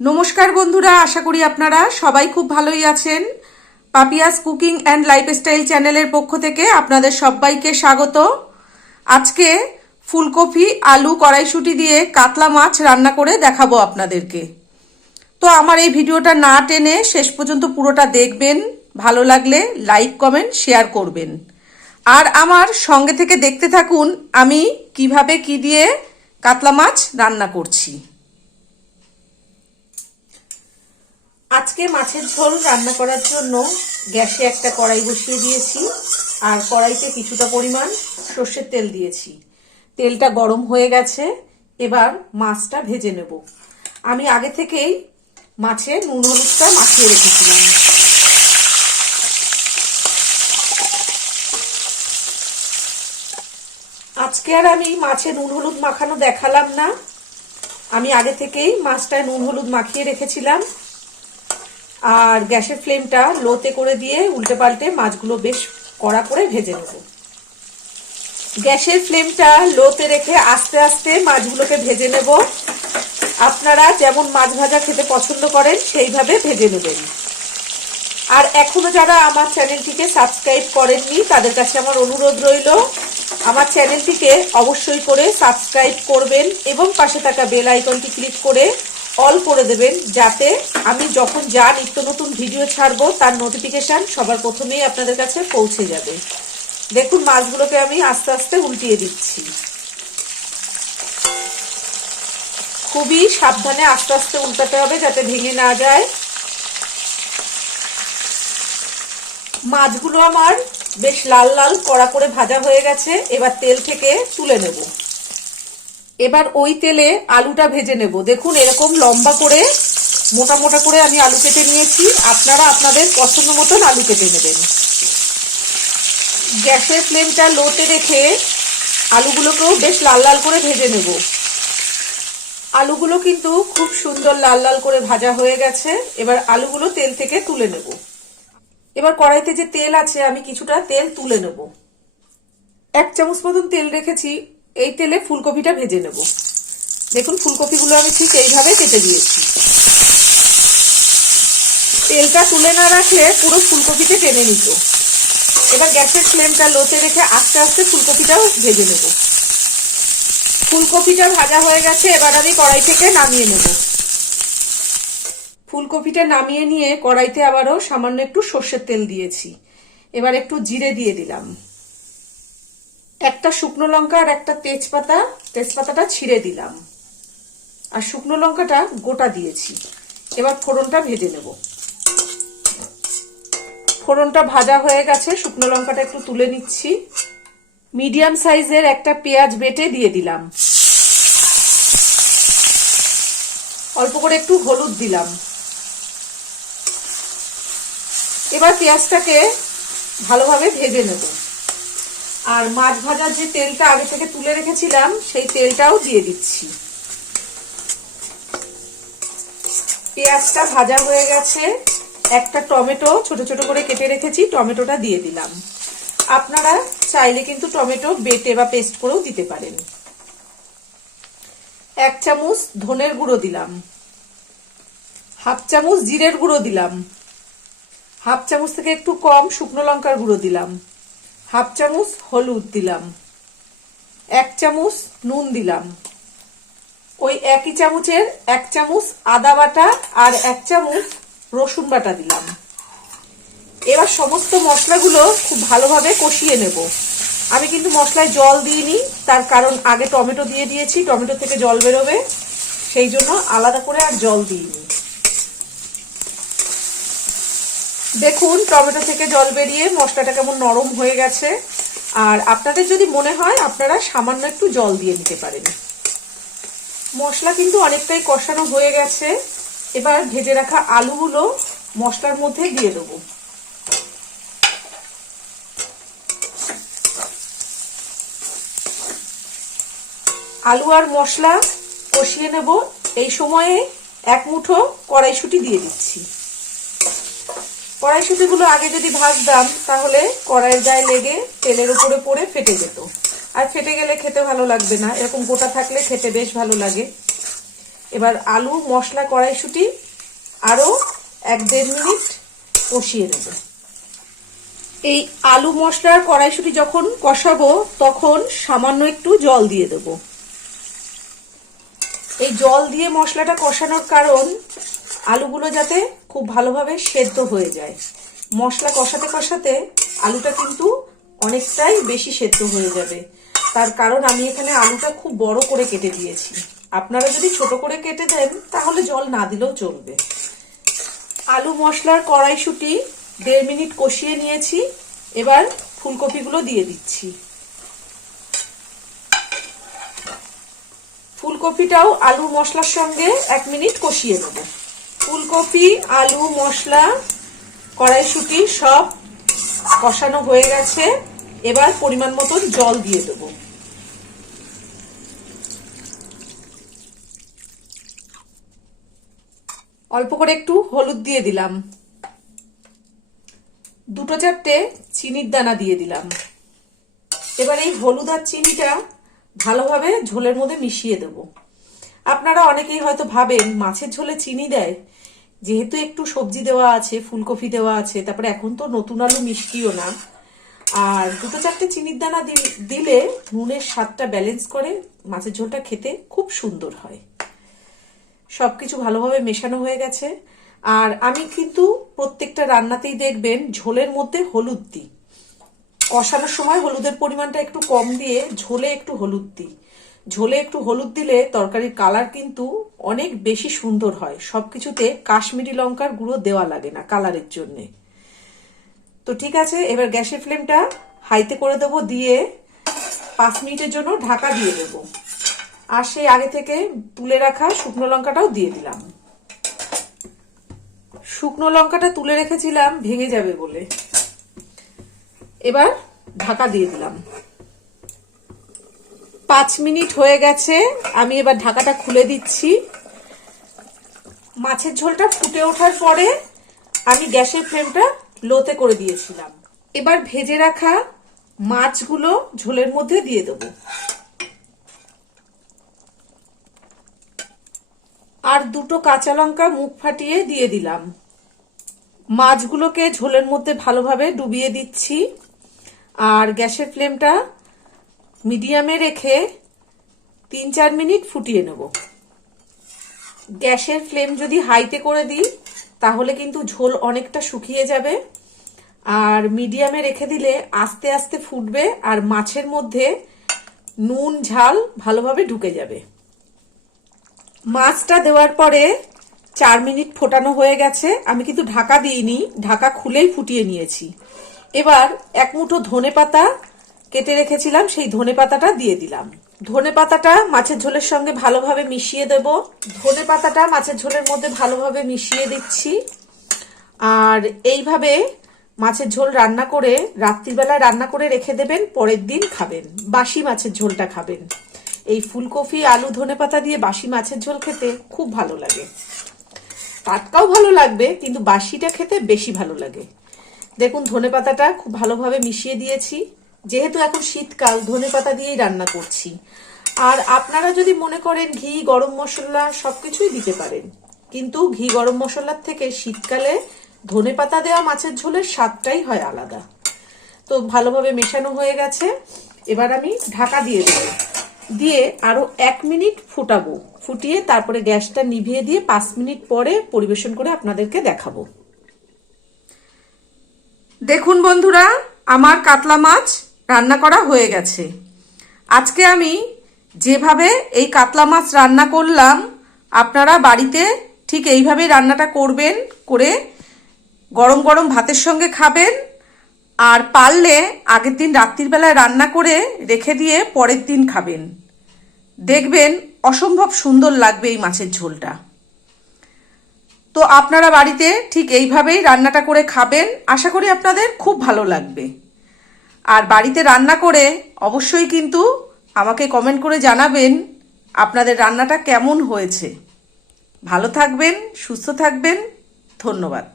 নমস্কার বন্ধুরা, আশা করি আপনারা সবাই খুব ভালোই আছেন। পাপিয়াস কুকিং অ্যান্ড লাইফস্টাইল চ্যানেলের পক্ষ থেকে আপনাদের সবাইকে স্বাগত। আজকে ফুলকপি, আলু, কড়াইশুটি দিয়ে কাতলা মাছ রান্না করে দেখাবো আপনাদেরকে। তো আমার এই ভিডিওটা না টেনে শেষ পর্যন্ত পুরোটা দেখবেন, ভালো লাগলে লাইক, কমেন্ট, শেয়ার করবেন। আর আমার সঙ্গে থেকে দেখতে থাকুন আমি কীভাবে কি দিয়ে কাতলা মাছ রান্না করছি। আজকে মাছের ঝোল রান্না করার জন্য গ্যাসে একটা কড়াই বসিয়ে দিয়েছি। আর কড়াইতে কিছুটা পরিমাণ সর্ষের তেল দিয়েছি। তেলটা গরম হয়ে গেছে, এবার মাছটা ভেজে নেব। আমি আগে থেকেই মাছে নুন হলুদটা মাখিয়ে রেখেছিলাম। আজকে আর আমি মাছে নুন হলুদ মাখানো দেখালাম না। আমি আগে থেকেই মাছটায় নুন হলুদ মাখিয়ে রেখেছিলাম। আর গ্যাসের ফ্লেমটা লোতে করে দিয়ে উল্টে পাল্টে মাছগুলো বেশ কড়া করে ভেজে নেব। গ্যাসের ফ্লেমটা লোতে রেখে আস্তে আস্তে মাছগুলোকে ভেজে নেব। আপনারা যেমন মাছ ভাজা খেতে পছন্দ করেন, সেইভাবে ভেজে নেবেন। আর এখনও যারা আমার চ্যানেলটিকে সাবস্ক্রাইব করেননি, তাদের কাছে আমার অনুরোধ রইল, আমার চ্যানেলটিকে অবশ্যই করে সাবস্ক্রাইব করবেন এবং পাশে থাকা বেল আইকনটি ক্লিক করে অল করে দেবেন যাতে আমি যখন যা নিত্য নতুন ভিডিও ছাড়বো, তার নোটিফিকেশান সবার প্রথমেই আপনাদের কাছে পৌঁছে যাবে। দেখুন, মাছগুলোকে আমি আস্তে আস্তে উল্টিয়ে দিচ্ছি। খুবই সাবধানে আস্তে আস্তে উল্টাতে হবে যাতে ভেঙে না যায়। মাছগুলো আমার বেশ লাল লাল কড়া করে ভাজা হয়ে গেছে। এবার তেল থেকে তুলে নেব। এবার ওই তেলে আলুটা ভেজে নেব। দেখুন, এরকম লম্বা করে, মোটা মোটা করে আমি আলু কেটে নিয়েছি। আপনারা আপনাদের পছন্দ মতন আলু কেটে নেবেন। গ্যাসের ফ্লেমটা লোতে রেখে আলুগুলোকেও বেশ লাল লাল করে ভেজে নেব। আলুগুলো কিন্তু খুব সুন্দর লাল লাল করে ভাজা হয়ে গেছে। এবার আলুগুলো তেল থেকে তুলে নেব। এবার কড়াইতে যে তেল আছে, আমি কিছুটা তেল তুলে নেব। এক চামচ মতন তেল রেখেছি। এই তেলে ফুলকপিটা ভেজে নেব। দেখুন, ফুলকপিগুলো আমি ঠিক এইভাবে কেটে দিয়েছি। তেলটা তুলে না রাখলে পুরো ফুলকপিতে টেনে নিত। এবার গ্যাসের ফ্লেমটা লোতে রেখে আস্তে আস্তে ফুলকপিটাও ভেজে নেব। ফুলকপিটা ভাজা হয়ে গেছে, এবার আমি কড়াই থেকে নামিয়ে নেব। ফুলকপিটা নামিয়ে নিয়ে কড়াইতে আবারও সামান্য একটু সর্ষের তেল দিয়েছি। এবার একটু জিরে দিয়ে দিলাম। একটা শুকনো লঙ্কা আর একটা তেজপাতা, তেজপাতাটা ছিঁড়ে দিলাম। আর শুকনো লঙ্কাটা গোটা দিয়েছি। এবার ফোড়নটা ভেজে নেব। ফোড়নটা ভাজা হয়ে গেছে, শুকনো লঙ্কাটা একটু তুলে নিচ্ছি। মিডিয়াম সাইজের একটা পেঁয়াজ বেটে দিয়ে দিলাম। অল্প করে একটু হলুদ দিলাম। এবার পেঁয়াজটাকে ভালোভাবে ভেজে নেব। আর মাছ ভাজার যে তেলটা আগে থেকে তুলে রেখেছিলাম, সেই তেলটাও দিয়ে দিচ্ছি। পেঁয়াজটা ভাজা হয়ে গেছে। একটা টমেটো ছোট ছোট করে কেটে রেখেছি, টমেটোটা দিয়ে দিলাম। আপনারা চাইলে কিন্তু টমেটো বেটে বা পেস্ট করেও দিতে পারেন। এক চামচ ধনের গুঁড়ো দিলাম। হাফ চামচ জিরের গুঁড়ো দিলাম। হাফ চামচ থেকে একটু কম শুকনো লঙ্কার গুঁড়ো দিলাম। হাফ চামচ হলুদ দিলাম। এক চামচ নুন দিলাম। ওই একই চামচের এক চামচ আদা বাটা আর এক চামচ রসুন বাটা দিলাম। এবার সমস্ত মশলাগুলো খুব ভালোভাবে কষিয়ে নেব। আমি কিন্তু মশলায় জল দিইনি, তার কারণ আগে টমেটো দিয়ে দিয়েছি, টমেটো থেকে জল বেরোবে, সেই জন্য আলাদা করে আর জল দিইনি। দেখুন, টমেটো থেকে জল বেরিয়ে মশলাটা কেমন নরম হয়ে গেছে। আর আপনাদের যদি মনে হয়, আপনারা সামান্য একটু জল দিয়ে নিতে পারেন। মশলা কিন্তু অনেকটাই কষানো হয়ে গেছে। এবার ভেজে রাখা আলুগুলো মশলার মধ্যে দিয়ে দেবো। আলু আর মশলা কষিয়ে নেব। এই সময়ে এক মুঠো কড়াইশুটি দিয়ে দিচ্ছি। কড়াইশুটিগুলো আগে যদি ভাজতাম, তাহলে কড়াইয়ের গায়ে লেগে তেলের উপরে পড়ে ফেটে যেত। আর ফেটে গেলে খেতে ভালো লাগবে না, এরকম গোটা থাকলে খেতে বেশ ভালো লাগে। এবার আলু, মশলা, কড়াইশুটি আরও এক দেড় মিনিট কষিয়ে নেব। এই আলু মশলার কড়াইশুটি যখন কষাবো, তখন সামান্য একটু জল দিয়ে দেব। এই জল দিয়ে মশলাটা কষানোর কারণ আলুগুলো যাতে খুব ভালোভাবে সেদ্ধ হয়ে যায়। মশলা কষাতে কষাতে আলুটা কিন্তু অনেকটাই বেশি সেদ্ধ হয়ে যাবে। তার কারণ আমি এখানে আলুটা খুব বড় করে কেটে দিয়েছি। আপনারা যদি ছোট করে কেটে দেন, তাহলে জল না দিলেও চলবে। আলু মশলার কড়াইশুটি দেড় মিনিট কষিয়ে নিয়েছি। এবার ফুলকপিগুলো দিয়ে দিচ্ছি। ফুলকপিটাও আলু মশলার সঙ্গে এক মিনিট কষিয়ে নেব। ফুলকপি, আলু, মশলা, কড়াইশুটি সব কষানো হয়ে গেছে। এবার পরিমাণ মতন জল দিয়ে দেব। অল্প করে একটু হলুদ দিয়ে দিলাম। দুটো চারটে চিনির দানা দিয়ে দিলাম। এবার এই হলুদ আর চিনিটা ভালোভাবে ঝোলের মধ্যে মিশিয়ে দেব। আপনারা অনেকেই হয়তো ভাবেন মাছের ঝোলে চিনি দেয়। যেহেতু একটু সবজি দেওয়া আছে, ফুলকপি দেওয়া আছে, তারপরে এখন তো নতুন আলু মিষ্টিও না। আর দুটো চারটে চিনির দানা দিলে নুনের স্বাদটা ব্যালেন্স করে মাছের ঝোলটা খেতে খুব সুন্দর হয়। সবকিছু ভালোভাবে মেশানো হয়ে গেছে। আর আমি কিন্তু প্রত্যেকটা রান্নাতেই দেখবেন ঝোলের মধ্যে হলুদ দিই। কষানোর সময় হলুদের পরিমাণটা একটু কম দিয়ে ঝোলে একটু হলুদ দিই। ঝোলে একটু হলুদ দিলে তরকারির কালার কিন্তু অনেক বেশি সুন্দর হয়। সবকিছুতে কাশ্মীরি লঙ্কার গুঁড়ো দেওয়া লাগে না কালারের জন্যে। তো ঠিক আছে, এবার গ্যাসের ফ্লেমটা হাইতে করে দেবো, দিয়ে পাঁচ মিনিটের জন্য ঢাকা দিয়ে দেবো। আর সেই আগে থেকে তুলে রাখা শুকনো লঙ্কাটাও দিয়ে দিলাম। শুকনো লঙ্কাটা তুলে রেখেছিলাম, ভেঙে যাবে বলে। এবার ঢাকা দিয়ে দিলাম। পাঁচ মিনিট হয়ে গেছে। আমি এবার ঢাকাটা খুলে দিচ্ছি। মাছের ঝোলটা ফুটে ওঠার পরে আমি গ্যাসের ফ্লেমটা লোতে করে দিয়েছিলাম। এবার ভেজে রাখা মাছগুলো ঝোলের মধ্যে দিয়ে দেবো। আর দুটো কাঁচা লঙ্কা মুখ ফাটিয়ে দিয়ে দিলাম। মাছগুলোকে ঝোলের মধ্যে ভালোভাবে ডুবিয়ে দিচ্ছি। আর গ্যাসের ফ্লেমটা মিডিয়ামে রেখে তিন চার মিনিট ফুটিয়ে নেব। গ্যাসের ফ্লেম যদি হাইতে করে দিই, তাহলে কিন্তু ঝোল অনেকটা শুকিয়ে যাবে। আর মিডিয়ামে রেখে দিলে আস্তে আস্তে ফুটবে আর মাছের মধ্যে নুন, ঝাল ভালোভাবে ঢুকে যাবে। মাছটা দেওয়ার পরে চার মিনিট ফোটানো হয়ে গেছে। আমি কিন্তু ঢাকা দিইনি, ঢাকা খুলেই ফুটিয়ে নিয়েছি। এবার এক মুঠো ধনে পাতা কেটে রেখেছিলাম, সেই ধনে পাতাটা দিয়ে দিলাম। ধনে পাতাটা মাছের ঝোলের সঙ্গে ভালোভাবে মিশিয়ে দেব। ধনে পাতাটা মাছের ঝোলের মধ্যে ভালোভাবে মিশিয়ে দিচ্ছি। আর এইভাবে মাছের ঝোল রান্না করে রাত্রিবেলা রান্না করে রেখে দেবেন, পরের দিন খাবেন। বাসি মাছের ঝোলটা খাবেন। এই ফুলকপি, আলু, ধনে পাতা দিয়ে বাসি মাছের ঝোল খেতে খুব ভালো লাগে। টাটকাও ভালো লাগবে, কিন্তু বাসিটা খেতে বেশি ভালো লাগে। দেখুন, ধনে পাতাটা খুব ভালোভাবে মিশিয়ে দিয়েছি। যেহেতু এখন শীতকাল, ধনে পাতা দিয়েই রান্না করছি। আর আপনারা যদি মনে করেন ঘি, গরম মশলা সবকিছুই দিতে পারেন। কিন্তু ঘি, গরম মশলার থেকে শীতকালে ধনে পাতা দেওয়া মাছের ঝোলের স্বাদটাই হয় আলাদা। তো ভালোভাবে মেশানো হয়ে গেছে। এবার আমি ঢাকা দিয়ে দেবো। দিয়ে আরও এক মিনিট ফুটাবো। ফুটিয়ে তারপরে গ্যাসটা নিভিয়ে দিয়ে পাঁচ মিনিট পরে পরিবেশন করে আপনাদেরকে দেখাবো। দেখুন বন্ধুরা, আমার কাতলা মাছ রান্না করা হয়ে গেছে। আজকে আমি যেভাবে এই কাতলা মাছ রান্না করলাম, আপনারা বাড়িতে ঠিক এইভাবেই রান্নাটা করবেন, করে গরম গরম ভাতের সঙ্গে খাবেন। আর পারলে আগের দিন রাত্রিবেলায় রান্না করে রেখে দিয়ে পরের দিন খাবেন। দেখবেন অসম্ভব সুন্দর লাগবে এই মাছের ঝোলটা। তো আপনারা বাড়িতে ঠিক এইভাবেই রান্নাটা করে খাবেন। আশা করি আপনাদের খুব ভালো লাগবে। আর বাড়িতে রান্না করে অবশ্যই কিন্তু আমাকে কমেন্ট করে জানাবেন আপনাদের রান্নাটা কেমন হয়েছে। ভালো থাকবেন, সুস্থ থাকবেন, ধন্যবাদ।